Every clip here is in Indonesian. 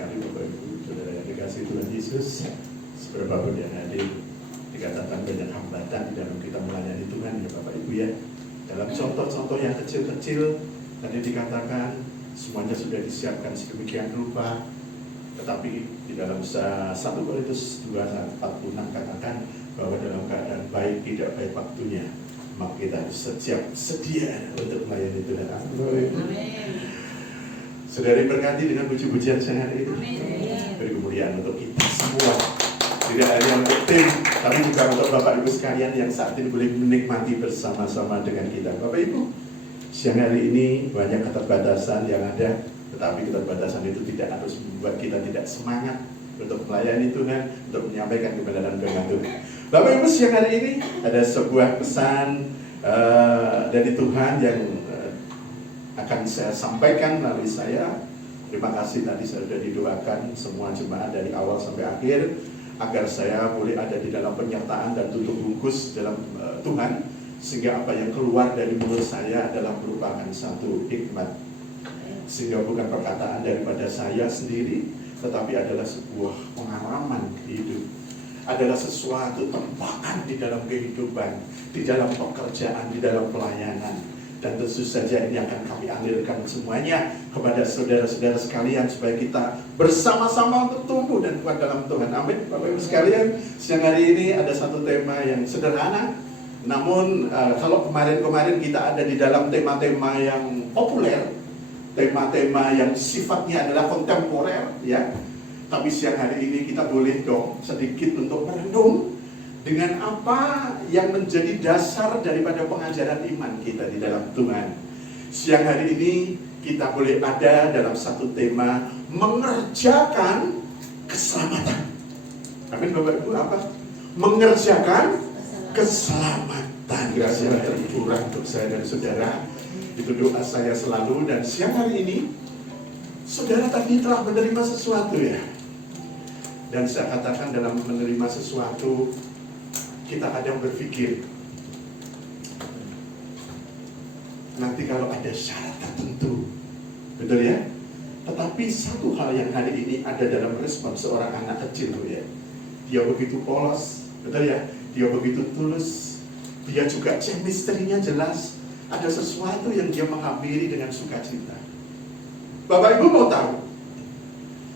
sekali Bapak Ibu, saudara yang dikasihi Tuhan Yesus. Seberapa pun yang hadir, dikatakan banyak hambatan di dalam kita melayani Tuhan ya Bapak Ibu ya. Dalam contoh-contoh yang kecil-kecil, tadi dikatakan semuanya sudah disiapkan sedemikian rupa. Tetapi di dalam 1 Korintus 2:46 katakan bahwa dalam keadaan baik tidak baik waktunya, maka kita harus sedia untuk melayani Tuhan. Amin. Saudari berkati dengan puji-pujian saya hari ini. Beri kemuliaan untuk kita semua. Tidak hanya untuk tim, tapi juga untuk Bapak Ibu sekalian yang saat ini boleh menikmati bersama-sama dengan kita. Bapak Ibu, siang hari ini banyak keterbatasan yang ada, tetapi keterbatasan itu tidak harus membuat kita tidak semangat untuk melayani Tuhan, untuk menyampaikan kebenaran firman Tuhan. Bapak Ibu, siang hari ini ada sebuah pesan dari Tuhan yang akan saya sampaikan melalui saya. Terima kasih tadi saya sudah didoakan semua jemaat dari awal sampai akhir, agar saya boleh ada di dalam penyertaan dan tutup bungkus dalam Tuhan, sehingga apa yang keluar dari mulut saya adalah merupakan satu hikmat, sehingga bukan perkataan daripada saya sendiri, tetapi adalah sebuah pengalaman hidup, adalah sesuatu tempakan di dalam kehidupan, di dalam pekerjaan, di dalam pelayanan. Dan tentu saja ini akan kami alirkan semuanya kepada saudara-saudara sekalian, supaya kita bersama-sama untuk tumbuh dan kuat dalam Tuhan. Amin. Bapak Ibu sekalian, siang hari ini ada satu tema yang sederhana, namun kalau kemarin-kemarin kita ada di dalam tema-tema yang populer, tema-tema yang sifatnya adalah kontemporer, ya. Tapi siang hari ini kita boleh dong sedikit untuk merenung dengan apa yang menjadi dasar daripada pengajaran iman kita di dalam Tuhan. Siang hari ini kita boleh ada dalam satu tema mengerjakan keselamatan. Amin Bapak Ibu, apa? Mengerjakan keselamatan. Kiranya terkurang untuk saya dan saudara. Itu doa saya selalu. Dan siang hari ini saudara tadi telah menerima sesuatu ya. Dan saya katakan dalam menerima sesuatu, kita kadang berpikir, nanti kalau ada syarat tertentu, betul ya? Tetapi satu hal yang hari ini ada dalam respon seorang anak kecil, ya. Dia begitu polos, betul ya? Dia begitu tulus, dia juga chemistry-nya jelas. Ada sesuatu yang dia menghampiri dengan sukacita. Bapak Ibu mau tahu,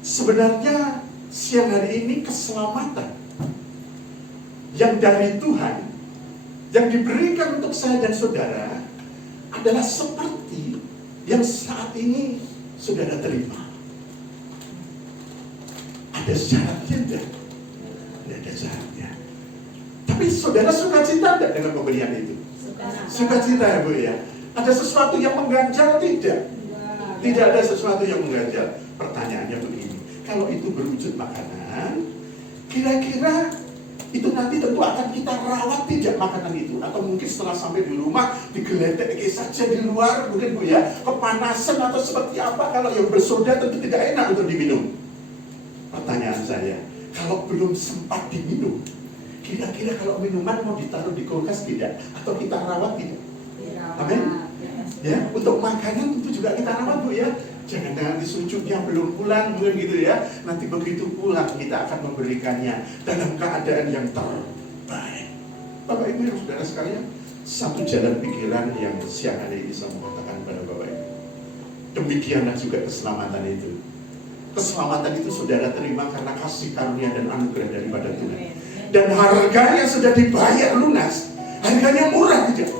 sebenarnya siang hari ini keselamatan yang dari Tuhan, yang diberikan untuk saya dan saudara, adalah seperti yang saat ini saudara terima. Ada syaratnya enggak? Tidak ada syaratnya. Tapi saudara sukacita enggak dengan pemberian itu? Sukacita ya Bu ya. Ada sesuatu yang mengganjal tidak? Tidak ada sesuatu yang mengganjal. Pertanyaannya begini, kalau itu berwujud makanan, kira-kira itu nanti tentu akan kita rawat tidak makanan itu, atau mungkin setelah sampai di rumah digeletek saja di luar mungkin Bu ya, kepanasan atau seperti apa. Kalau yang bersoda tentu tidak enak untuk diminum. Pertanyaan saya, kalau belum sempat diminum, kira-kira kalau minuman mau ditaruh di kulkas tidak, atau kita rawat tidak? Amin. Ya, untuk makanan tentu juga kita rawat Bu ya. Jangan disucuk yang belum pulang mungkin gitu ya. Nanti begitu pulang kita akan memberikannya dalam keadaan yang terbaik. Bapak Ibu yang saudara sekalian, satu jalan pikiran yang siang hari ini saya mau katakan pada Bapak Ibu, demikianlah juga keselamatan itu. Keselamatan itu saudara terima karena kasih karunia dan anugerah daripada Tuhan. Dan harganya sudah dibayar lunas. Harganya murah tidak?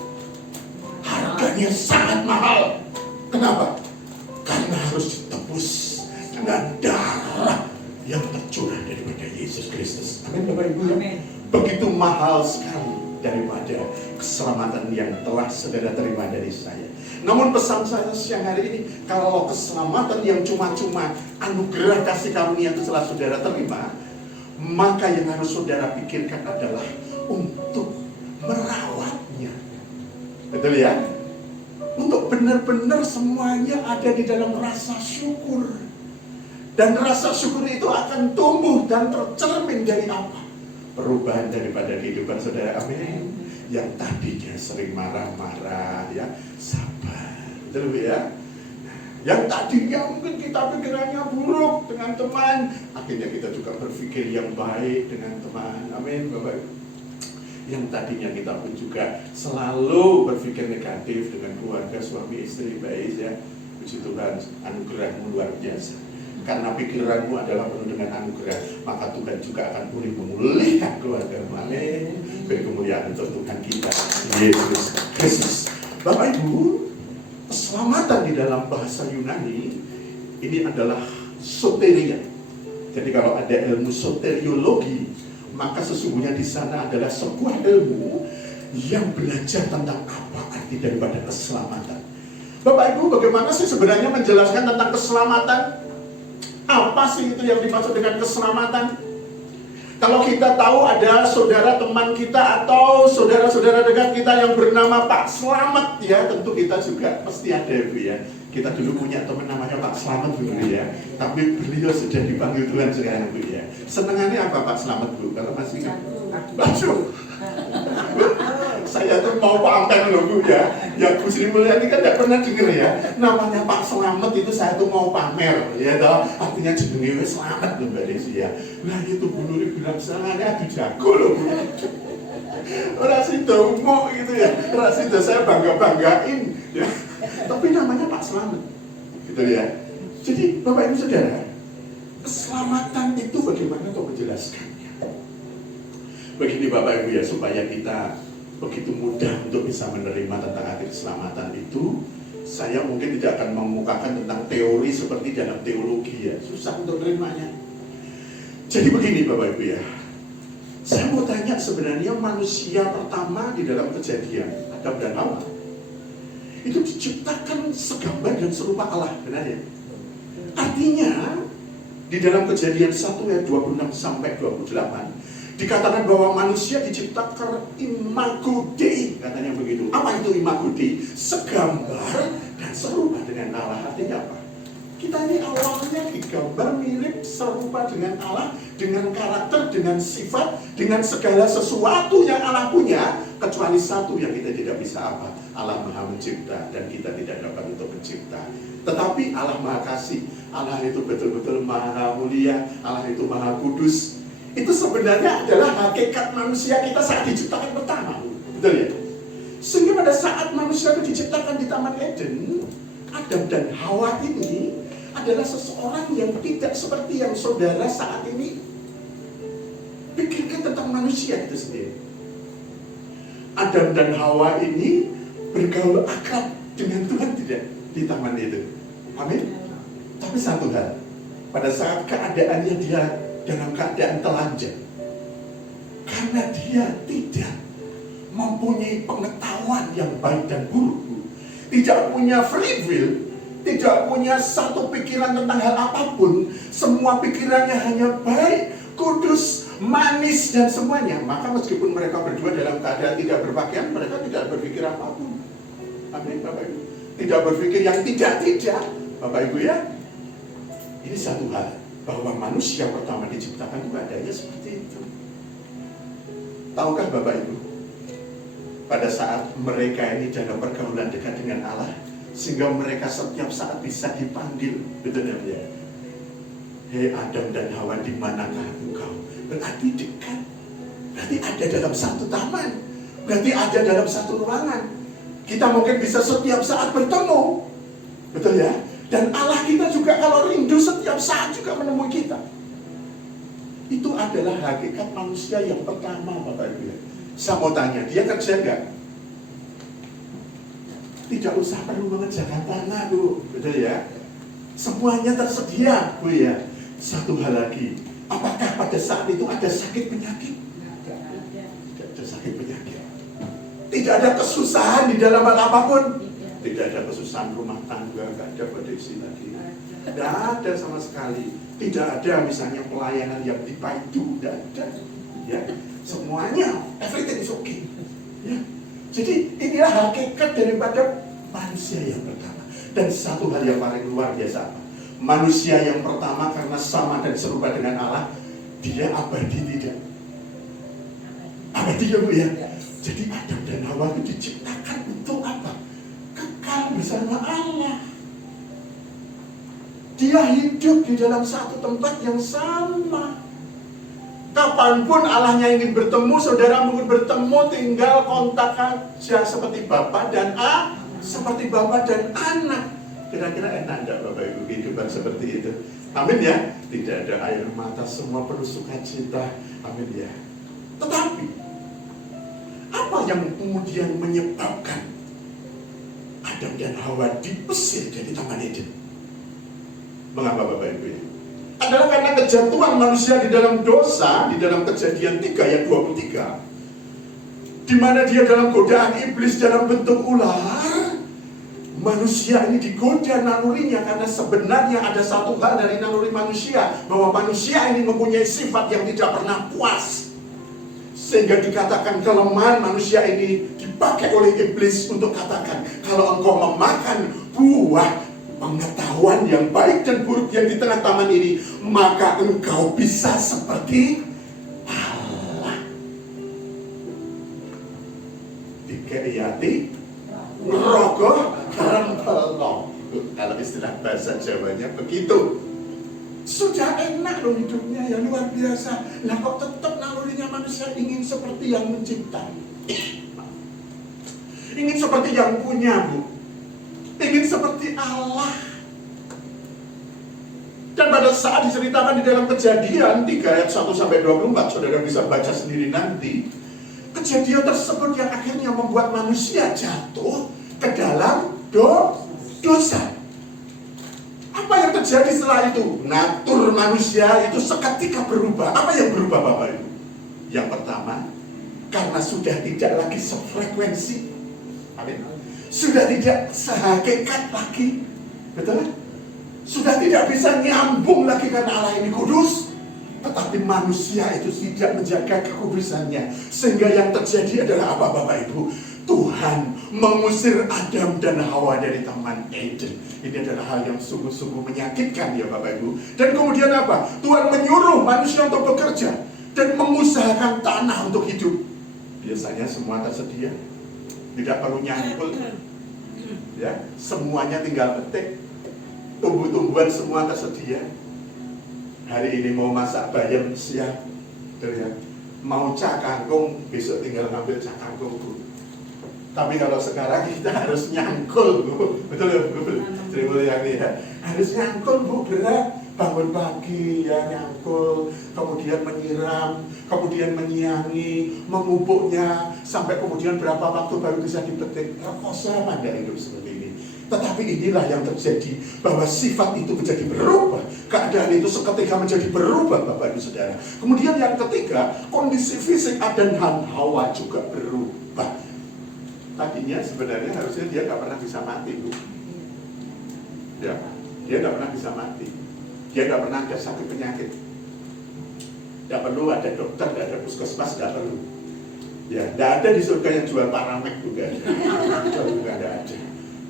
Harganya sangat mahal. Kenapa? Karena harus ditebus dengan darah yang tercurah daripada Yesus Kristus. Amin Bapak Ibu. Amin. Begitu mahal sekali daripada keselamatan yang telah saudara terima dari saya. Namun pesan saya siang hari ini, kalau keselamatan yang cuma-cuma anugerah kasih karunia itu telah saudara terima, maka yang harus saudara pikirkan adalah untuk merawatnya. Betul ya? Untuk benar-benar semuanya ada di dalam rasa syukur. Dan rasa syukur itu akan tumbuh dan tercermin dari apa? Perubahan daripada kehidupan saudara. Amin. Yang tadinya sering marah-marah, ya, sabar. Betul ya? Yang tadinya mungkin kita pikirannya buruk dengan teman, akhirnya kita juga berpikir yang baik dengan teman. Amin, Bapak Ibu. Yang tadinya kita pun juga selalu berpikir negatif dengan keluarga, suami, istri, baik ya. Puji Tuhan, anugerahmu luar biasa. Karena pikiranmu adalah penuh dengan anugerah, maka Tuhan juga akan pulih memulihkan keluargamu. Amin. Beri kemuliaan untuk Tuhan kita, Yesus Kristus. Bapak Ibu, keselamatan di dalam bahasa Yunani ini adalah soteria. Jadi kalau ada ilmu soteriologi, maka sesungguhnya di sana adalah sebuah ilmu yang belajar tentang apa arti daripada keselamatan. Bapak Ibu, bagaimana sih sebenarnya menjelaskan tentang keselamatan? Apa sih itu yang dimaksud dengan keselamatan? Kalau kita tahu ada saudara teman kita atau saudara-saudara dekat kita yang bernama Pak Slamet ya, tentu kita juga pasti ada Bu ya. Kita dulu punya teman namanya Pak Slamet Bu ya. Tapi beliau sudah dipanggil Tuhan sekarang Bu ya. Senengannya apa Pak Slamet Bu? Kalau masih ingat? Baju. Saya tuh mau pamer loh Bu ya. Ya Bu Sri Mulyani kan tidak pernah dengar ya. Namanya Pak Slamet itu saya tuh mau pamer ya toh. Artinya jenenge selamat loh Mbak Desi ya. Nah itu Bu Nuri bilang senengannya adu jago loh Bu. Rasido umuk gitu ya. Rasido saya bangga-banggain ya. Tapi namanya Pak Slamet. Gitu ya. Jadi Bapak Ibu Saudara, keselamatan itu bagaimana kok menjelaskannya? Begini Bapak Ibu ya, supaya kita begitu mudah untuk bisa menerima tentang arti keselamatan itu, saya mungkin tidak akan mengemukakan tentang teori seperti dalam teologi ya, susah untuk menerimanya. Jadi begini Bapak Ibu ya, saya mau tanya sebenarnya manusia pertama di dalam Kejadian, Adam dan Hawa, itu diciptakan segambar dan serupa Allah, benar ya? Artinya di dalam Kejadian 1 ayat 26 sampai 28 dikatakan bahwa manusia diciptakan imago Dei, katanya begitu. Apa itu imago Dei? Segambar dan serupa dengan Allah. Artinya apa? Kita ini awalnya digambar mirip serupa dengan Allah, dengan karakter, dengan sifat, dengan segala sesuatu yang Allah punya, kecuali satu yang kita tidak bisa apa? Allah Maha Mencipta dan kita tidak dapat untuk mencipta. Tetapi Allah Maha Kasih, Allah itu betul-betul Maha Mulia, Allah itu Maha Kudus. Itu sebenarnya adalah hakikat manusia kita saat diciptakan pertama. Betul ya? Sehingga pada saat manusia itu diciptakan di Taman Eden, Adam dan Hawa ini adalah seseorang yang tidak seperti yang saudara saat ini pikirkan tentang manusia itu sendiri. Adam dan Hawa ini bergaul akrab dengan Tuhan tidak di taman itu. Amin. Tapi satu hal, pada saat keadaannya dia dalam keadaan telanjang, karena dia tidak mempunyai pengetahuan yang baik dan buruk, tidak punya free will, tidak punya satu pikiran tentang hal apapun, semua pikirannya hanya baik, kudus, manis dan semuanya, maka meskipun mereka berdua dalam keadaan tidak berpakaian, mereka tidak berpikir apapun. Amin Bapak Ibu. Tidak berpikir yang tidak-tidak Bapak Ibu ya. Ini satu hal, bahwa manusia pertama diciptakan itu adanya seperti itu. Tahukah Bapak Ibu, pada saat mereka ini dalam pergaulan dekat dengan Allah, sehingga mereka setiap saat bisa dipanggil, betul ya? Hei Adam dan Hawa, di manakah engkau? Berarti dekat, berarti ada dalam satu taman, berarti ada dalam satu ruangan. Kita mungkin bisa setiap saat bertemu, betul ya? Dan Allah kita juga kalau rindu setiap saat juga menemui kita. Itu adalah hakikat manusia yang pertama Bapak Ibu. Saya mau tanya, dia kerja enggak? Tidak usah perlu mengerjakan tanah Bu, betul ya? Semuanya tersedia Bu ya. Satu hal lagi, apakah pada saat itu ada sakit penyakit? Tidak ada sakit penyakit. Tidak ada kesusahan di dalam hal apapun. Tidak ada kesusahan rumah tangga, tidak ada badai lagi. Tidak ada sama sekali. Tidak ada misalnya pelayanan yang dipaidu, tidak ada. Ya, semuanya, everything is okay. Ya. Jadi inilah hakikat daripada manusia yang pertama. Dan satu hal yang paling luar biasa, manusia yang pertama karena sama dan serupa dengan Allah, dia abadi tidak? Abadi ya Bu ya. Jadi Adam dan Hawa itu diciptakan untuk apa? Kekal bersama Allah. Dia hidup di dalam satu tempat yang sama. Kapanpun Allahnya ingin bertemu, saudara mungkin bertemu, tinggal kontak aja seperti Bapa dan seperti Bapa dan anak. Kira-kira enak enggak Bapak Ibu kehidupan seperti itu? Amin ya. Tidak ada air mata, semua penuh sukacita. Amin ya. Tetapi apa yang kemudian menyebabkan Adam dan Hawa diusir dari Taman Eden? Mengapa Bapak Ibu ya? Adalah karena kejatuhan manusia di dalam dosa, di dalam Kejadian 3 ayat 23, di mana dia dalam godaan iblis dalam bentuk ular. Manusia ini digoda nalurinya, karena sebenarnya ada satu hal dari naluri manusia, bahwa manusia ini mempunyai sifat yang tidak pernah puas. Sehingga dikatakan kelemahan manusia ini dipakai oleh iblis untuk katakan, kalau engkau memakan buah pengetahuan yang baik dan buruk yang di tengah taman ini, maka engkau bisa seperti Allah. Dikeyati ngerogoh rempelong. Kalau istilah bahasa Jawanya begitu. Sudah enak loh hidupnya, ya luar biasa. Nah kok tetap nalurinya manusia ingin seperti yang mencipta, ingin seperti yang punya, Bu, ingin seperti Allah. Dan pada saat diceritakan di dalam Kejadian 3 ayat 1-24, saudara bisa baca sendiri nanti. Kejadian tersebut yang akhirnya membuat manusia jatuh ke dalam dosa. Apa yang terjadi setelah itu? Natur manusia itu seketika berubah. Apa yang berubah Bapak Ibu? Yang pertama, karena sudah tidak lagi sefrekuensi. Amin. Sudah tidak sehakikat lagi. Betul? Sudah tidak bisa nyambung lagi karena Allah ini kudus. Tetapi manusia itu tidak menjaga kekudusannya. Sehingga yang terjadi adalah apa Bapak Ibu? Tuhan mengusir Adam dan Hawa dari Taman Eden. Ini adalah hal yang sungguh-sungguh menyakitkan ya Bapak Ibu. Dan kemudian apa? Tuhan menyuruh manusia untuk bekerja dan mengusahakan tanah untuk hidup. Biasanya semua tersedia, tidak perlu nyangkul, ya, semuanya tinggal petik. Tumbuh-tumbuhan semua tersedia. Hari ini mau masak bayam siap, ya. Mau cak kangkung, besok tinggal ngambil cak kangkung, Bu. Tapi kalau sekarang kita harus nyangkul, Bu. Betul ya, Bu? Sri Mulyani ya. Harus nyangkul, Bu, berat. Bangun pagi ya nyangkul, kemudian menyiram, kemudian menyiangi, memupuknya, sampai kemudian berapa waktu baru bisa dipetik. Rekosa Anda hidup seperti ini. Tetapi inilah yang terjadi, bahwa sifat itu menjadi berubah. Keadaan itu seketika menjadi berubah, Bapak Ibu Saudara. Kemudian yang ketiga, kondisi fisik Adam dan Hawa juga berubah. Tadinya sebenarnya harusnya dia nggak pernah bisa mati, Bu. Ya, dia nggak pernah bisa mati. Dia nggak pernah ada sakit penyakit. Nggak perlu ada dokter, nggak ada puskesmas, nggak perlu. Ya, nggak ada di surga yang jual paramek juga. Juga nggak ada.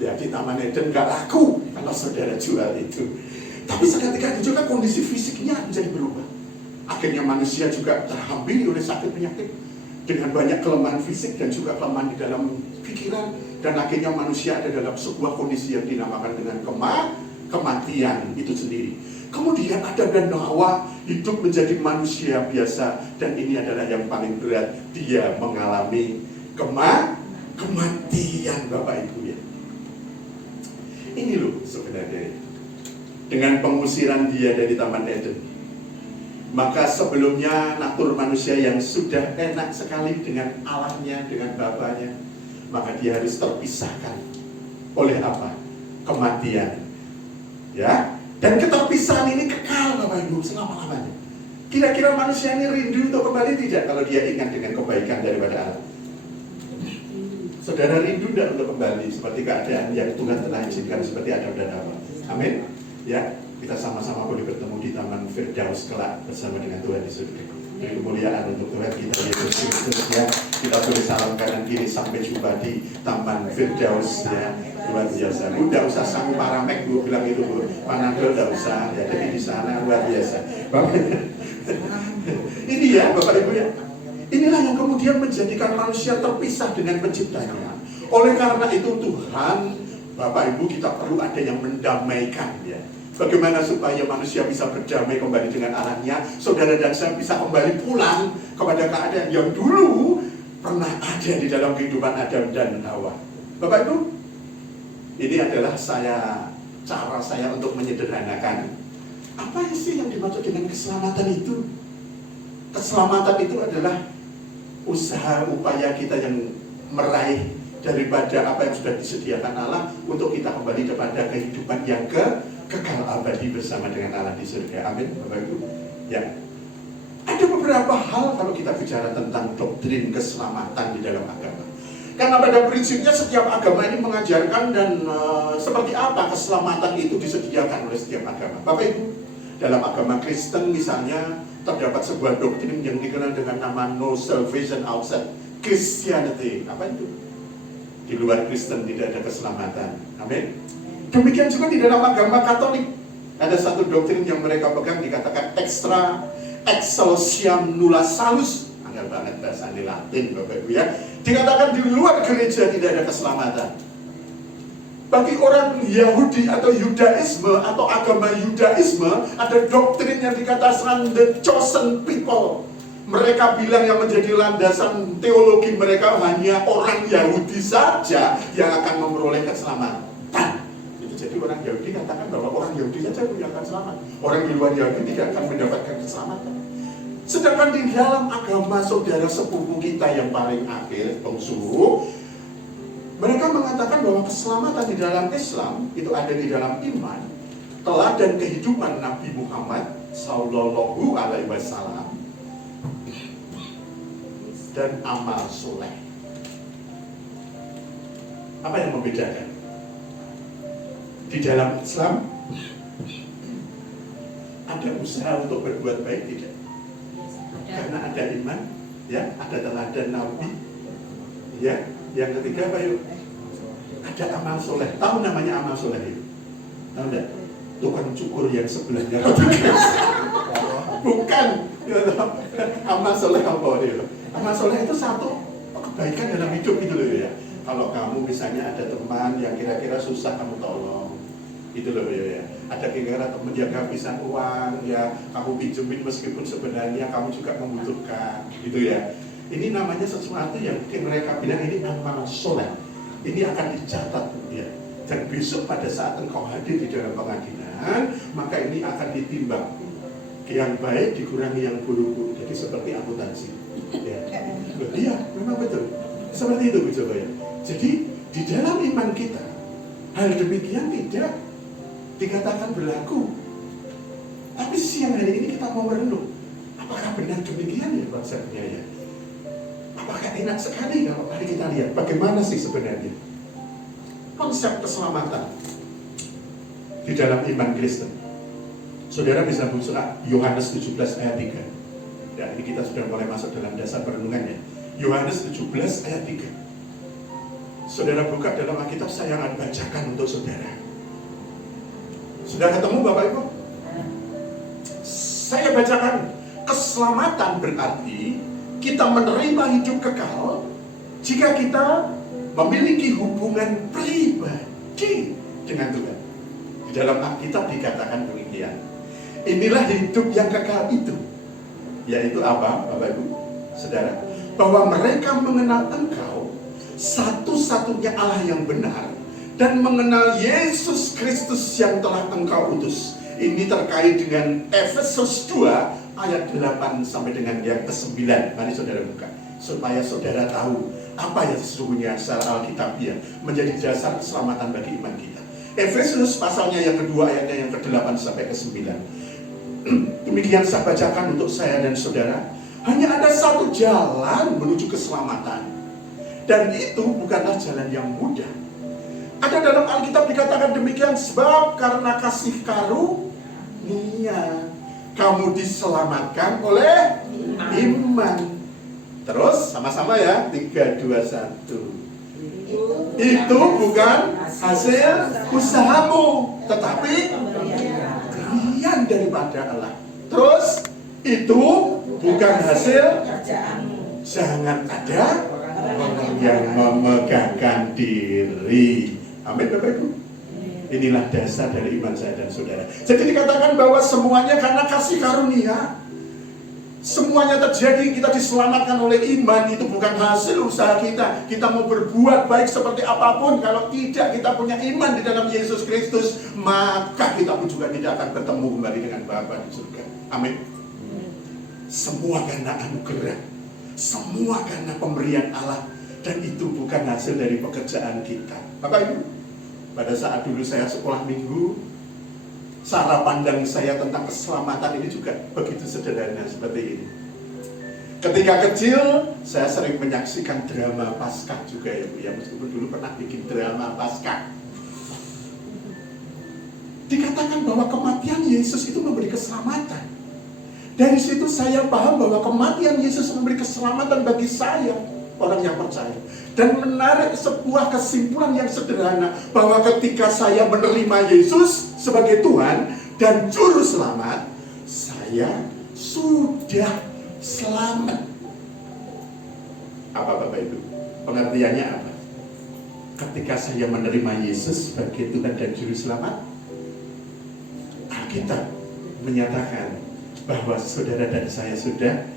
Ya, di Taman Eden nggak laku kalau saudara jual itu. Tapi seketika itu juga kondisi fisiknya menjadi berubah. Akhirnya manusia juga terhambiri oleh sakit penyakit dengan banyak kelemahan fisik dan juga kelemahan di dalam pikiran, dan akhirnya manusia ada dalam sebuah kondisi yang dinamakan dengan kematian itu sendiri. Kemudian Adam dan Hawa hidup menjadi manusia biasa, dan ini adalah yang paling berat, dia mengalami kematian Bapak Ibu ya. Ini loh sebenarnya dengan pengusiran dia dari Taman Eden. Maka sebelumnya natur manusia yang sudah enak sekali dengan Allahnya, dengan Bapaknya, maka dia harus terpisahkan oleh apa? Kematian. Ya, dan keterpisahan ini kekal Bapak Ibu selama-lamanya. Kira-kira manusia ini rindu untuk kembali tidak kalau dia ingat dengan kebaikan daripada Allah? Saudara rindu tidak untuk kembali seperti keadaan yang Tuhan telah izinkan seperti Adam dan Hawa? Amin. Ya, kita sama-sama boleh bertemu di Taman Firdaus kelak bersama dengan Tuhan di surga. Beri kemuliaan untuk Tuhan kita Yesus Kristus ya. Kita boleh salam kanan kiri sampai jumpa di Taman Firdaus ya. Luar biasa. Bu, tidak usah sanggup paramek, Bu bilang itu, Bu. Panadol tidak usah. Ya, jadi di sana luar biasa. Ini ya Bapak Ibu ya. Inilah yang kemudian menjadikan manusia terpisah dengan penciptanya. Oleh karena itu Tuhan, Bapak Ibu, kita perlu ada yang mendamaikan ya. Bagaimana supaya manusia bisa berdamai kembali dengan Allahnya, saudara dan saya bisa kembali pulang kepada keadaan yang dulu pernah ada di dalam kehidupan Adam dan Hawa. Bapak Ibu, ini adalah cara saya untuk menyederhanakan apa sih yang dimaksud dengan keselamatan itu. Keselamatan itu adalah usaha upaya kita yang meraih daripada apa yang sudah disediakan Allah untuk kita kembali kepada kehidupan yang kekal abadi bersama dengan Allah di surga. Amin, Bapak Ibu. Ya, ada beberapa hal kalau kita bicara tentang doktrin keselamatan di dalam agama. Karena pada prinsipnya setiap agama ini mengajarkan dan seperti apa keselamatan itu disediakan oleh setiap agama. Bapak Ibu, dalam agama Kristen misalnya terdapat sebuah doktrin yang dikenal dengan nama no salvation outside Christianity. Apa itu? Di luar Kristen tidak ada keselamatan. Amin. Demikian juga di dalam agama Katolik ada satu doktrin yang mereka pegang dikatakan extra excelsiam nulla salus. Angel banget bahasa Latin, Bapak Ibu ya. Dikatakan di luar gereja tidak ada keselamatan. Bagi orang Yahudi atau Yudaisme atau agama Yudaisme ada doktrin yang dikatakan the chosen people. Mereka bilang yang menjadi landasan teologi mereka hanya orang Yahudi saja yang akan memperoleh keselamatan. Jadi orang Yahudi katakan bahwa orang Yahudi saja yang akan selamat. Orang di luar Yahudi tidak akan mendapatkan keselamatan. Sedangkan di dalam agama saudara sepupu kita yang paling akhir, bungsu, mereka mengatakan bahwa keselamatan di dalam Islam itu ada di dalam iman, teladan kehidupan Nabi Muhammad Sallallahu Alaihi Wasallam dan amal soleh. Apa yang membedakan? Di dalam Islam ada usaha untuk berbuat baik tidak? Karena ada iman, ya, ada teladan Nabi, ya. Yang ketiga apa yuk? Ada amal soleh. Tahu namanya amal soleh itu? Tahu enggak? Tukang cukur yang sebelahnya. Bukan. Amal soleh apa dia? Amal soleh itu satu kebaikan dalam hidup itu loh ya. Kalau kamu misalnya ada teman yang kira-kira susah kamu tolong, itu loh ya. Ada kira-kira teman yang kehabisan uang, ya kamu pinjemin meskipun sebenarnya kamu juga membutuhkan, gitu ya. Ini namanya sesuatu yang mereka bilang ini amal soleh. Ini akan dicatat ya. Dan besok pada saat engkau hadir di dalam pengadilan, maka ini akan ditimbang. Yang baik dikurangi yang buruk. Jadi seperti akuntansi. Ya. Iya, memang betul. Seperti itu Bu Coba ya. Jadi di dalam iman kita hal demikian tidak dikatakan berlaku. Tapi siang hari ini kita mau merenung, apakah benar demikian ya konsepnya ya? Apakah enak sekali kalau hari kita lihat bagaimana sih sebenarnya konsep keselamatan di dalam iman Kristen? Saudara bisa buka Yohanes 17 ayat 3. Ya, ini kita sudah mulai masuk dalam dasar perenungannya. Yohanes 17 ayat 3. Saudara buka dalam Alkitab, saya akan bacakan untuk saudara. Sudah ketemu Bapak Ibu? Saya bacakan. Keselamatan berarti kita menerima hidup kekal jika kita memiliki hubungan pribadi dengan Tuhan. Di dalam Alkitab dikatakan demikian. Inilah hidup yang kekal itu. Yaitu apa Bapak Ibu? Saudara, bahwa mereka mengenal Engkau satu-satunya Allah yang benar dan mengenal Yesus Kristus yang telah Engkau utus. Ini terkait dengan Efesus 2 ayat 8 sampai dengan yang ke-9. Mari saudara buka supaya saudara tahu apa yang sesungguhnya secara Alkitabiah menjadi dasar keselamatan bagi iman kita. Efesus pasalnya yang kedua ayatnya yang ke-8 sampai ke-9. Demikian saya bacakan untuk saya dan saudara. Hanya ada satu jalan menuju keselamatan, dan itu bukanlah jalan yang mudah. Ada dalam Alkitab dikatakan demikian, sebab karena kasih karunia kamu diselamatkan oleh iman. Terus sama-sama ya, 3, 2, 1. Itu bukan hasil usahamu, tetapi pemberian daripada Allah. Terus itu bukan hasil kerjaanmu. Jangan ada orang yang memegahkan diri. Amin Bapak Ibu. Inilah dasar dari iman saya dan saudara. Jadi dikatakan bahwa semuanya karena kasih karunia. Semuanya terjadi, kita diselamatkan oleh iman. Itu bukan hasil usaha kita. Kita mau berbuat baik seperti apapun, kalau tidak kita punya iman di dalam Yesus Kristus, maka kita pun juga tidak akan bertemu kembali dengan Bapa di surga. Amin. Semua karena anugerah, semua karena pemberian Allah, dan itu bukan hasil dari pekerjaan kita. Bapak Ibu, pada saat dulu saya sekolah minggu, cara pandang saya tentang keselamatan ini juga begitu sederhana seperti ini. Ketika kecil, saya sering menyaksikan drama Paskah juga ya Bu ya, meskipun dulu pernah bikin drama Paskah. Dikatakan bahwa kematian Yesus itu memberi keselamatan. Dari situ saya paham bahwa kematian Yesus memberi keselamatan bagi saya, orang yang percaya. Dan menarik sebuah kesimpulan yang sederhana, bahwa ketika saya menerima Yesus sebagai Tuhan dan Juru Selamat, saya sudah selamat. Apa Bapak Ibu? Pengertiannya apa? Ketika saya menerima Yesus sebagai Tuhan dan Juru Selamat, Alkitab menyatakan bahwa saudara dan saya sudah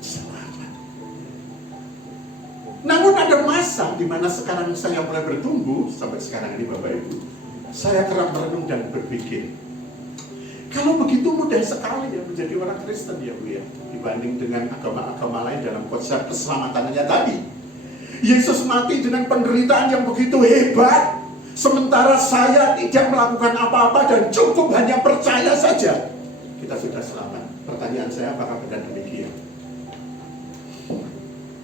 selamat. Namun ada masa di mana sekarang saya mulai bertumbuh, sampai sekarang ini Bapak Ibu, saya kerap merenung dan berpikir, kalau begitu mudah sekali ya menjadi orang Kristen ya Bu ya, dibanding dengan agama-agama lain dalam konsep keselamatannya tadi. Yesus mati dengan penderitaan yang begitu hebat, sementara saya tidak melakukan apa-apa dan cukup hanya percaya saja, kita sudah selamat. Pertanyaan saya, apakah benar demikian?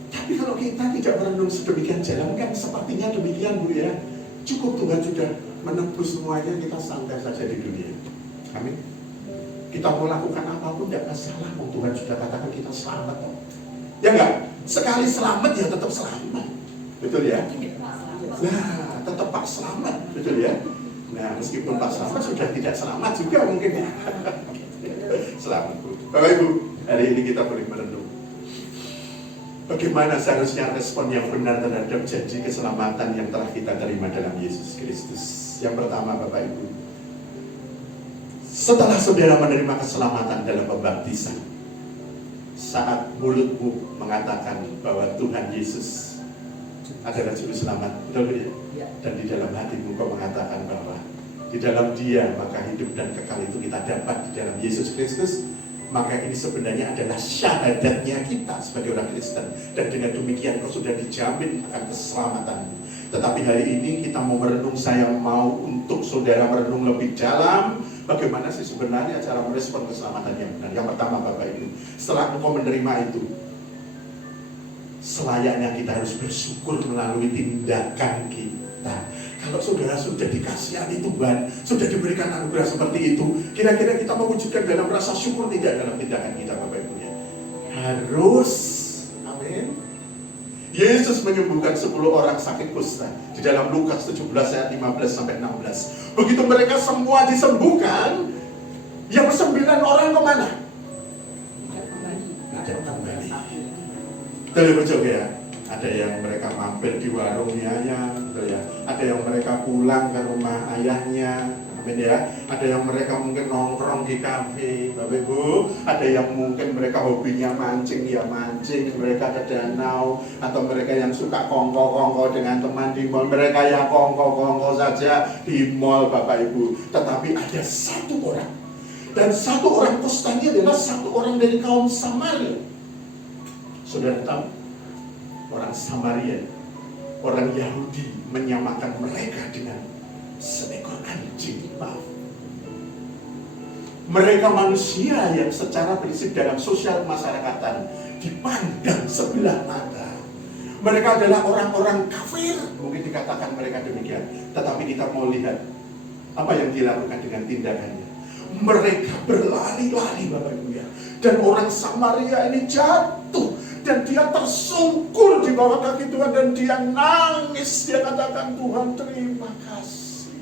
Tapi kalau kita tidak merenung sedemikian jalan, kan sepertinya demikian Bu ya. Cukup Tuhan sudah menebus semuanya, kita santai saja di dunia. Amin. Kita mau lakukan apapun tidak masalah, Tuhan sudah katakan kita selamat. Ya enggak? Sekali selamat ya tetap selamat. Betul ya? Nah, tetap Pak selamat. Betul ya? Nah, meskipun Pak selamat sudah tidak selamat juga mungkin ya. Selamat Bu. Bapak Ibu, hari ini kita boleh merenung. Bagaimana seharusnya respon yang benar terhadap janji keselamatan yang telah kita terima dalam Yesus Kristus? Yang pertama Bapak Ibu, setelah saudara menerima keselamatan dalam pembaptisan, saat mulutmu mengatakan bahwa Tuhan Yesus adalah Juru Selamat, betul ya? Dan di dalam hatimu kau mengatakan bahwa di dalam Dia maka hidup dan kekal itu kita dapat di dalam Yesus Kristus, maka ini sebenarnya adalah syahadatnya kita sebagai orang Kristen. Dan dengan demikian kau sudah dijamin akan keselamatan. Tetapi hari ini kita mau merenung, saya mau untuk saudara merenung lebih dalam, bagaimana sih sebenarnya cara merespon keselamatan yang benar. Yang pertama Bapak Ibu, setelah engkau menerima itu, selayaknya kita harus bersyukur melalui tindakan kita. Kalau saudara sudah dikasihani Tuhan, sudah diberikan anugerah seperti itu, kira-kira kita mewujudkan dalam rasa syukur tidak dalam tindakan kita Bapak Ibu ya? Harus. Amin. Yesus menyembuhkan 10 orang sakit kusta di dalam Lukas 17 ayat 15 sampai 16. Begitu mereka semua disembuhkan, yang 9 orang kemana? Tidak kembali. Betul ya? Ada yang mereka mampir di warungnya ya, gitu ya. Ada yang mereka pulang ke rumah ayahnya, amin ya. Ada yang mereka mungkin nongkrong di kafe, Bapak Ibu. Ada yang mungkin mereka hobinya mancing ya mancing, mereka ke danau. Atau mereka yang suka kongko-kongko dengan teman di mall, mereka ya kongko-kongko saja di mall Bapak Ibu. Tetapi ada satu orang, dan satu orang kustanya adalah satu orang dari kaum Samaria. Saudara tahu? Orang Samaria, orang Yahudi menyamakan mereka dengan seekor anjing. Maaf. Mereka manusia yang secara prinsip dalam sosial kemasyarakatan dipandang sebelah mata. Mereka adalah orang-orang kafir, mungkin dikatakan mereka demikian. Tetapi kita mau lihat apa yang dilakukan dengan tindakannya. Mereka berlari-lari Bapak Ibu ya. Dan orang Samaria ini jatuh, dan dia tersungkur di bawah kaki Tuhan, dan dia nangis. Dia katakan, Tuhan terima kasih,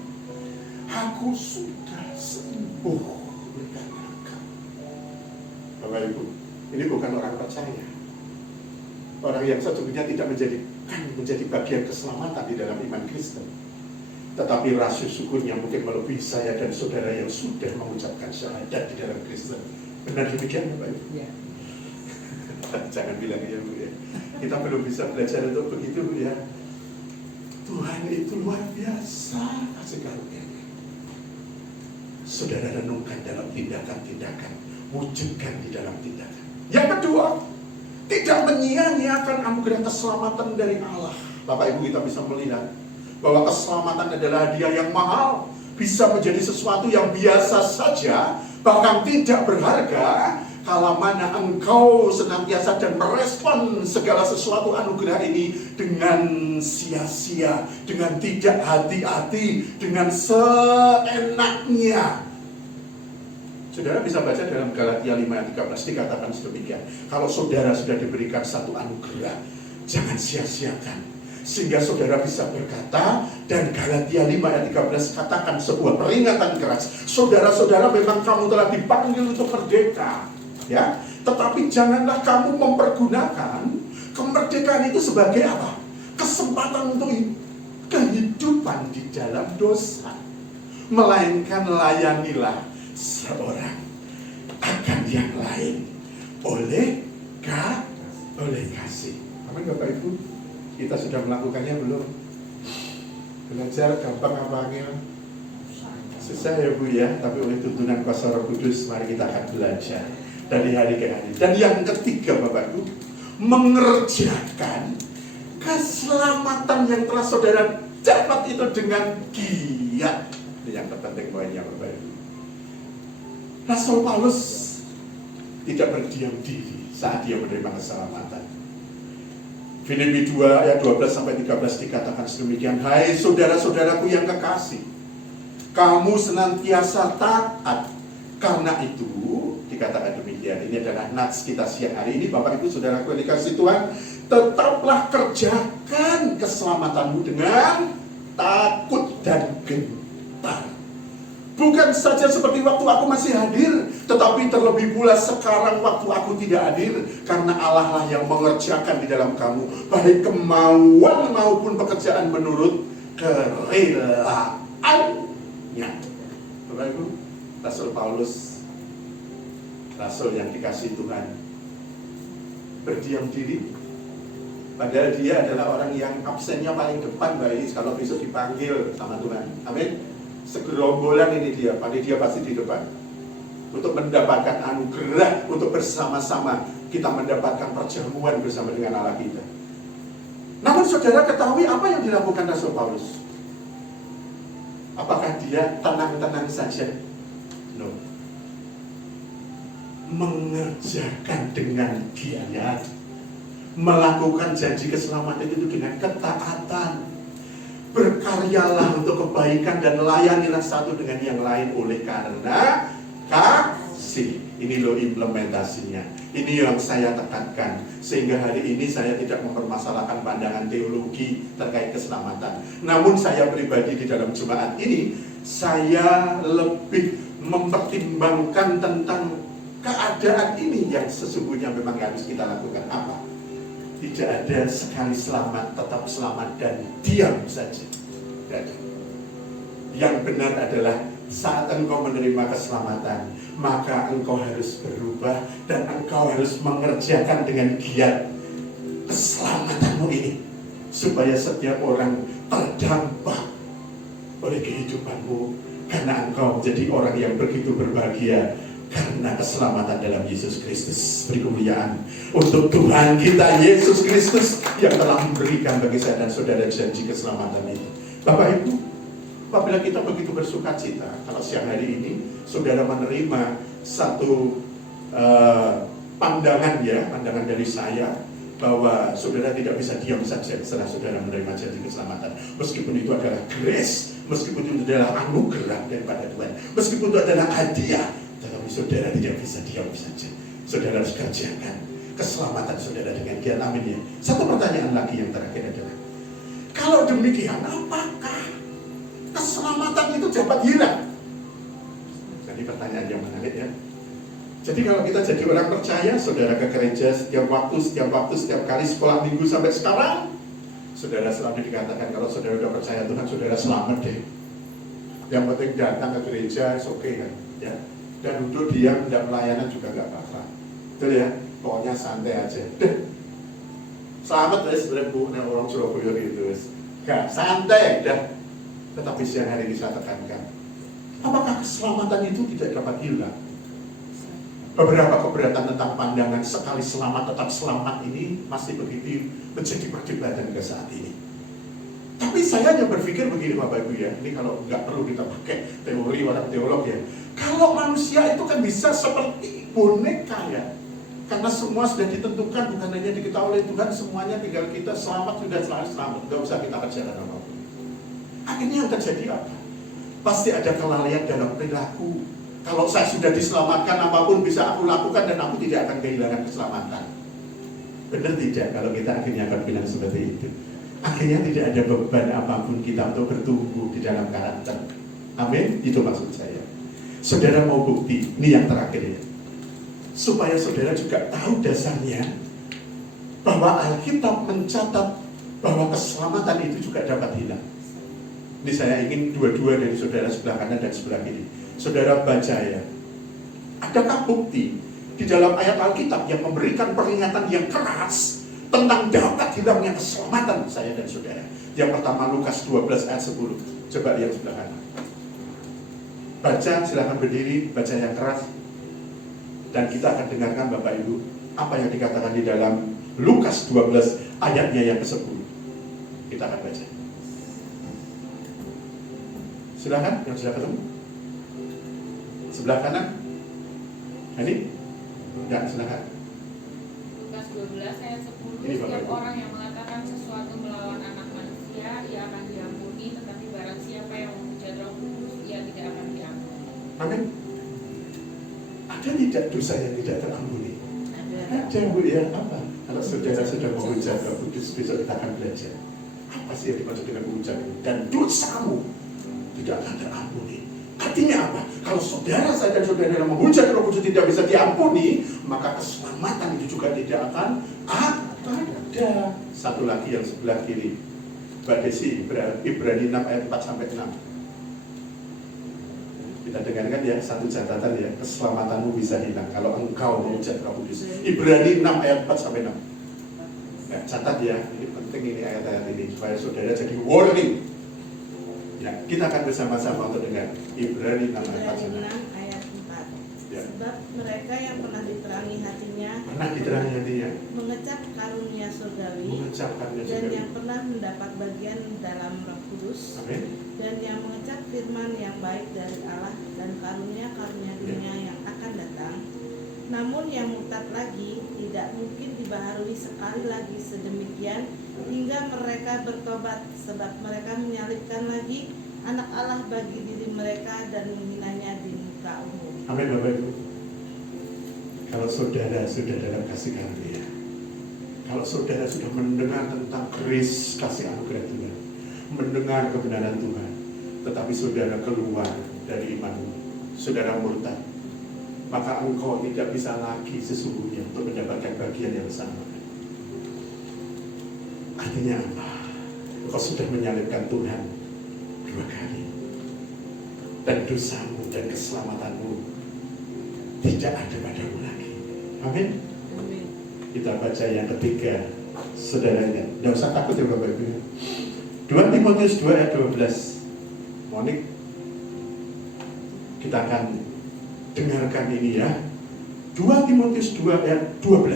aku sudah sembuh karena Engkau. Bapak Ibu, ini bukan orang percaya, orang yang sesungguhnya tidak menjadi bagian keselamatan di dalam iman Kristen. Tetapi rasa syukurnya mungkin melebihi saya dan saudara yang sudah mengucapkan syahadat di dalam Kristen. Benar demikian ya Pak Ibu? Ya. Jangan bilang ya Bu ya. Kita belum bisa belajar untuk begitu Bu ya. Tuhan itu luar biasa kasih karunia-Nya. Saudara renungkan dalam tindakan-tindakan, wujudkan di dalam tindakan. Yang kedua, tidak menyia-nyiakan anugerah keselamatan dari Allah. Bapak Ibu, kita bisa melihat bahwa keselamatan adalah hadiah yang mahal, bisa menjadi sesuatu yang biasa saja, bahkan tidak berharga, kalau mana engkau senantiasa dan merespon segala sesuatu anugerah ini dengan sia-sia, dengan tidak hati-hati, dengan seenaknya. Saudara bisa baca dalam Galatia 5 ayat 13 dikatakan sedemikian. Kalau saudara sudah diberikan satu anugerah, jangan sia-siakan. Sehingga saudara bisa berkata, dan Galatia 5 ayat 13 katakan sebuah peringatan keras. Saudara-saudara, memang kamu telah dipanggil untuk merdeka, ya. Tetapi janganlah kamu mempergunakan kemerdekaan itu sebagai apa? Kesempatan untuk kehidupan di dalam dosa. Melainkan layanilah seorang akan yang lain oleh kasih. Amin Bapak Ibu. Kita sudah melakukannya belum? Belajar gampang apa angin? Susah ya Bu ya, tapi oleh tuntunan kuasa Roh Kudus mari kita akan belajar dari hari ke hari. Dan yang ketiga Bapak Ibu, mengerjakan keselamatan yang telah saudara dapat itu dengan giat. Ini yang terpenting poinnya Bapak Ibu. Rasul Paulus tidak berdiam diri saat dia menerima keselamatan. Filipi 2 ayat 12-13 dikatakan sedemikian. Hai saudara-saudaraku yang kekasih, kamu senantiasa taat. Karena itu dikatakan demikian. Ini adalah nats kita siang hari ini. Bapak Ibu saudaraku yang dikasih Tuhan, tetaplah kerjakan keselamatanmu dengan takut dan gentar. Bukan saja seperti waktu aku masih hadir, tetapi terlebih pula sekarang waktu aku tidak hadir. Karena Allah lah yang mengerjakan di dalam kamu, baik kemauan maupun pekerjaan menurut kerelaannya. Bapak Ibu, Rasul Paulus, Rasul yang dikasih Tuhan, berdiam diri. Padahal dia adalah orang yang absennya paling depan, baik kalau besok dipanggil sama Tuhan. Amin. Segerombolan ini dia, panitia pasti di depan untuk mendapatkan anugerah, untuk bersama-sama kita mendapatkan perjamuan bersama dengan Allah kita. Namun saudara ketahui apa yang dilakukan Rasul Paulus? Apakah dia tenang-tenang saja? No. Mengerjakan dengan giat, melakukan janji keselamatan itu dengan ketaatan. Berkaryalah untuk kebaikan dan layanilah satu dengan yang lain oleh karena kasih. Ini loh implementasinya. Ini yang saya tekankan. Sehingga hari ini saya tidak mempermasalahkan pandangan teologi terkait keselamatan. Namun saya pribadi di dalam jemaat ini, saya lebih mempertimbangkan tentang keadaan ini yang sesungguhnya memang harus kita lakukan apa? Tidak ada sekali selamat, tetap selamat dan diam saja. Yang benar adalah saat engkau menerima keselamatan, maka engkau harus berubah dan engkau harus mengerjakan dengan giat keselamatanmu ini, supaya setiap orang terdampak oleh kehidupanmu, karena engkau menjadi orang yang begitu berbahagia karena keselamatan dalam Yesus Kristus. Beri kemuliaan untuk Tuhan kita Yesus Kristus yang telah memberikan bagi saya dan saudara janji keselamatan itu. Bapak Ibu, apabila kita begitu bersuka cita, kalau siang hari ini saudara menerima satu pandangan dari saya, bahwa saudara tidak bisa diam saja setelah saudara menerima janji keselamatan. Meskipun itu adalah grace, meskipun itu adalah anugerah daripada Tuhan, meskipun itu adalah hadiah, tetapi saudara tidak bisa diam saja. Saudara harus kerjakan keselamatan saudara dengan giat. Amin ya. Satu pertanyaan lagi yang terakhir adalah, kalau demikian, apakah keselamatan itu dapat hilang? Jadi pertanyaan yang menarik ya. Jadi kalau kita jadi orang percaya, saudara ke gereja setiap waktu, setiap kali sekolah minggu sampai sekarang, Saudara selalu dikatakan kalau saudara sudah percaya Tuhan, saudara selamat deh. Yang penting datang ke gereja, oke kan, ya. Dan duduk diam, tidak pelayanan juga nggak apa-apa. Betul ya, pokoknya santai aja. Selamat ya sebenarnya Bu, orang Surabaya gitu. Gak, santai dah. Tetapi siang hari ini saya tekankan, apakah keselamatan itu tidak dapat hilang? Beberapa keberatan tentang pandangan sekali selamat tetap selamat ini masih begitu menjadi perdebatan ke saat ini. Tapi saya hanya berpikir begini Bapak Ibu ya, ini kalau nggak perlu kita pakai teori orang teolog ya. Kalau manusia itu kan bisa seperti boneka ya, karena semua sudah ditentukan, bukan hanya diketahui oleh Tuhan, semuanya tinggal kita selamat, sudah selalu selamat, nggak usah kita kerjakan apapun. Akhirnya yang terjadi apa? Pasti ada kelalaian dalam perilaku. Kalau saya sudah diselamatkan, apapun bisa aku lakukan dan aku tidak akan kehilangan keselamatan. Benar tidak kalau kita akhirnya akan bilang seperti itu? Akhirnya tidak ada beban apapun kita untuk bertumbuh di dalam karakter. Amin, itu maksud saya. Saudara mau bukti, ini yang terakhir ya, supaya saudara juga tahu dasarnya bahwa Alkitab mencatat bahwa keselamatan itu juga dapat hilang. Ini saya ingin dua-dua dari saudara sebelah kanan dan sebelah kiri. Saudara baca ya, adakah bukti di dalam ayat Alkitab yang memberikan peringatan yang keras tentang dapat hilangnya keselamatan saya dan saudara? Yang pertama Lukas 12 ayat 10. Coba yang sebelah kanan. Baca, silakan berdiri, baca yang keras. Dan kita akan dengarkan Bapak Ibu apa yang dikatakan di dalam Lukas 12 ayatnya yang ke-10. Kita akan baca. Silakan, yang sudah ketemu. Sebelah kanan. Ini? Ya, silakan. Lukas 12 ayat 10. Ini, Setiap orang yang mengatakan sesuatu melawan anak manusia, ia akan diampuni, tetapi barang siapa yang menghujat Roh Kudus, ia tidak akan diampuni. Amin. Ada tidak dosa yang tidak terampuni? Ada Bu ya, apa? Kalau saudara sudah menghujat Roh Kudus, besok kita akan belajar apa sih yang dimaksud dengan menghujat itu. Dan dosamu tidak akan terampuni. Artinya apa? Kalau saudara saya dan saudara yang menghujat Roh Kudus tidak bisa diampuni, maka keselamatan itu juga tidak akan ada. Satu lagi yang sebelah kiri, Mbak Desi, Ibrani 6 ayat 4 sampai 6. Kita dengarkan ya, satu catatan ya, keselamatanmu bisa hilang kalau engkau menghujat Roh Kudus. Ibrani 6 ayat 4 sampai 6. Ya, catat ya, ini penting ini ayat-ayat ini supaya saudara jadi warning. Ya, kita akan bersama-sama untuk dengar Ibrani 6 ayat 4. Ya. Sebab mereka yang pernah diterangi hatinya mengecap karunia surgawi, dan yang pernah mendapat bagian dalam Roh Kudus. Amin. Dan yang mengecap firman yang baik dari Allah dan karunia-karunia dunia yang akan datang. Namun yang murtad lagi tidak mungkin dibaharui sekali lagi sedemikian hingga mereka bertobat, sebab mereka menyalibkan lagi anak Allah bagi diri mereka dan menghinanya di muka umum. Amin Bapak Ibu. Kalau saudara sudah dalam kasih karunia, kalau saudara sudah mendengar tentang grace kasih anugerah Tuhan, mendengar kebenaran Tuhan, tetapi saudara keluar dari imanmu, saudara murtad, maka engkau tidak bisa lagi sesungguhnya untuk mendapatkan bagian yang sama. Artinya apa? Engkau sudah menyalibkan Tuhan 2 kali, dan dosamu dan keselamatanmu tidak ada padamu lagi. Amin. Amin. Kita baca yang ketiga, saudaranya. Tidak usah takut ya Bapak Ibu. 2 Timotius 2 ayat 12. Monik, kita akan dengarkan ini ya. 2 Timotius 2 ayat 12. 2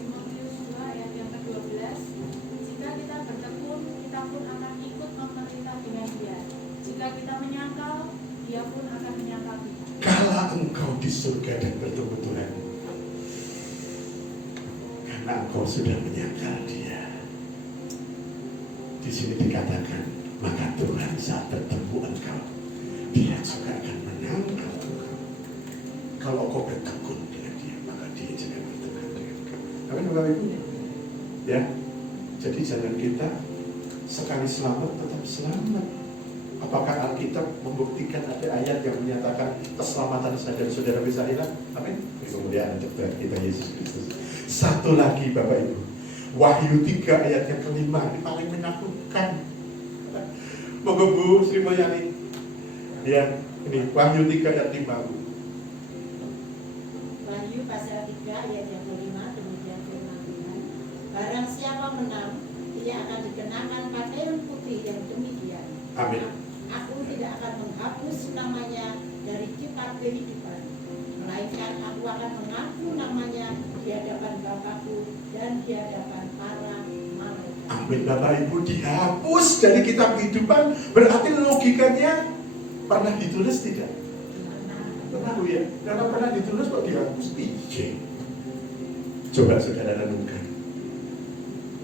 Timotius 2 ayat yang ke-12. Jika kita bertekun, kita pun akan ikut memerintah dengan Dia. Jika kita menyangkal, Dia pun akan menyangkal kita. Kala engkau di surga dan bertemu Tuhan, karena engkau sudah menyangkal Dia. Di sini dikatakan, maka Tuhan saat bertemu engkau, Dia juga akan menangkal engkau. Kalau kau bertekun dengan Dia, maka Dia juga bertekun dengan engkau. Amin Bapak Ibu? Ya, jadi jangan kita sekali selamat tetap selamat. Apakah Alkitab membuktikan ada ayat yang menyatakan keselamatan saya dan saudara bisa hilang? Amin. Kemudian untuk kita Yesus Kristus. Satu lagi Bapak Ibu, Wahyu 3 ayat yang kelima, ini paling menakutkan. Moga Bu Sri Mulyani. Ya, ini Wahyu 3 ayat 5, Bu. Wahyu pasal 3 ayat yang kelima, demikian firman Tuhan. Barang siapa menang, ia akan dikenakan pakaian putih yang demikian. Amin. Aku tidak akan menghapus namanya dari kitab kehidupan, melainkan aku akan mengaku namanya di hadapan Bapakku dan di hadapan para malaikat. Amin. Bapak Ibu, dihapus dari kitab kehidupan, berarti logikanya pernah ditulis tidak? Tahu ya, karena pernah ditulis kok dihapus. Iya. Coba saudara renungkan.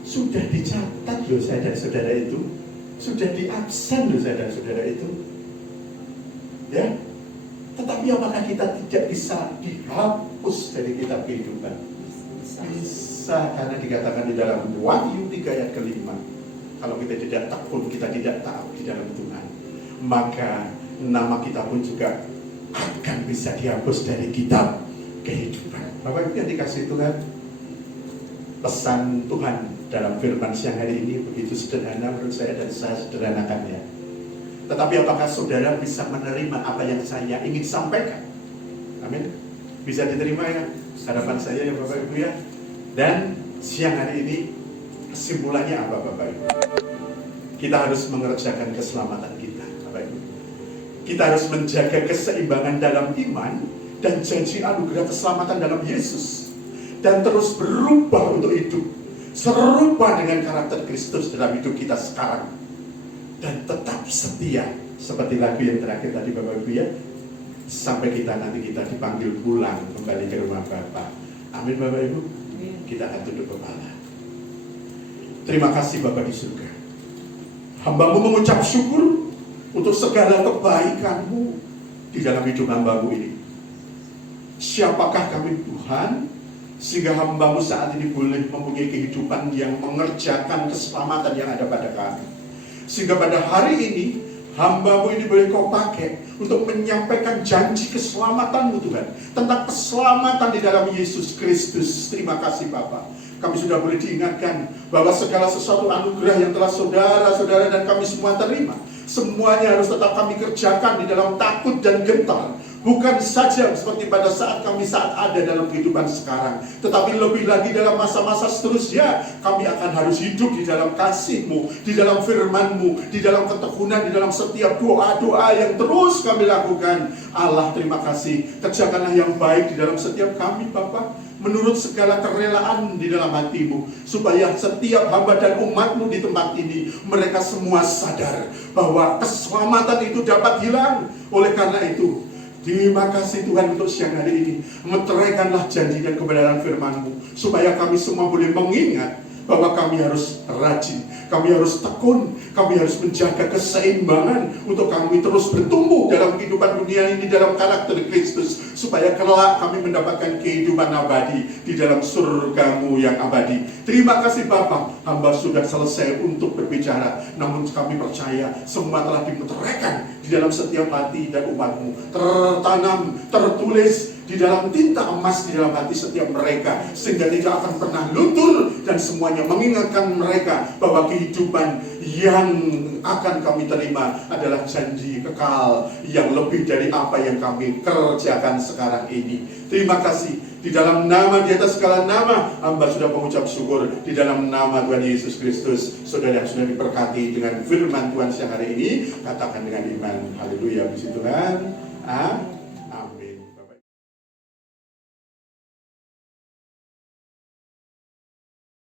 Sudah dicatat loh saudara-saudara itu, sudah diabsen loh saudara-saudara itu, ya. Tetapi apakah kita tidak bisa dihapus dari kitab kehidupan? Bisa, karena dikatakan di dalam Wahyu 3 ayat kelima, kalau kita tidak tekun, kita tidak taat di dalam Tuhan, maka nama kita pun juga akan bisa dihapus dari kitab kehidupan. Bapak Ibu yang dikasih Tuhan, pesan Tuhan dalam firman siang hari ini begitu sederhana menurut saya, dan saya sederhanakannya. Tetapi apakah saudara bisa menerima apa yang saya ingin sampaikan? Amin. Bisa diterima ya harapan saya ya Bapak Ibu ya. Dan siang hari ini kesimpulannya apa Bapak Ibu? Kita harus mengerjakan keselamatan kita Bapak Ibu. Kita harus menjaga keseimbangan dalam iman dan janji anugerah keselamatan dalam Yesus, dan terus berubah untuk hidup serupa dengan karakter Kristus dalam hidup kita sekarang, dan tetap setia seperti lagu yang terakhir tadi Bapak Ibu ya, sampai kita nanti kita dipanggil pulang kembali ke rumah Bapa. Amin Bapak Ibu. Kita akan tunduk kepala. Terima kasih Bapa di surga. Hamba-Mu mengucap syukur untuk segala kebaikan-Mu di dalam hidup hamba-Mu ini. Siapakah kami Tuhan, sehingga hamba-Mu saat ini boleh mempunyai kehidupan yang mengerjakan keselamatan yang ada pada kami. Sehingga pada hari ini hamba-Mu ini boleh Kau pakai untuk menyampaikan janji keselamatan-Mu Tuhan, tentang keselamatan di dalam Yesus Kristus. Terima kasih Bapa. Kami sudah boleh diingatkan bahwa segala sesuatu anugerah yang telah saudara-saudara dan kami semua terima, semuanya harus tetap kami kerjakan di dalam takut dan gentar. Bukan saja seperti pada saat kami ada dalam kehidupan sekarang, tetapi lebih lagi dalam masa-masa seterusnya, kami akan harus hidup di dalam kasih-Mu, di dalam firman-Mu, di dalam ketekunan, di dalam setiap doa-doa yang terus kami lakukan. Allah, terima kasih. Kerjakanlah yang baik di dalam setiap kami Bapa, menurut segala kerelaan di dalam hati-Mu, supaya setiap hamba dan umat-Mu di tempat ini, mereka semua sadar bahwa keselamatan itu dapat hilang. Oleh karena itu, terima kasih Tuhan untuk siang hari ini. Meteraikanlah janji dan kebenaran firman-Mu, supaya kami semua boleh mengingat bahwa kami harus rajin, kami harus tekun, kami harus menjaga keseimbangan untuk kami terus bertumbuh dalam kehidupan dunia ini dalam karakter Kristus, supaya kelak kami mendapatkan kehidupan abadi di dalam surga-Mu yang abadi. Terima kasih Bapa, hamba sudah selesai untuk berbicara, namun kami percaya semua telah dimeteraikan di dalam setiap hati dan umat-Mu, tertanam, tertulis di dalam tinta emas di dalam hati setiap mereka, sehingga tidak akan pernah luntur, dan semuanya mengingatkan mereka bahwa kehidupan yang akan kami terima adalah janji kekal yang lebih dari apa yang kami kerjakan sekarang ini. Terima kasih. Di dalam nama, di atas segala nama, hamba sudah mengucap syukur. Di dalam nama Tuhan Yesus Kristus, saudara yang sudah diberkati dengan firman Tuhan siang hari ini, katakan dengan iman, haleluya, puji Tuhan. Amin.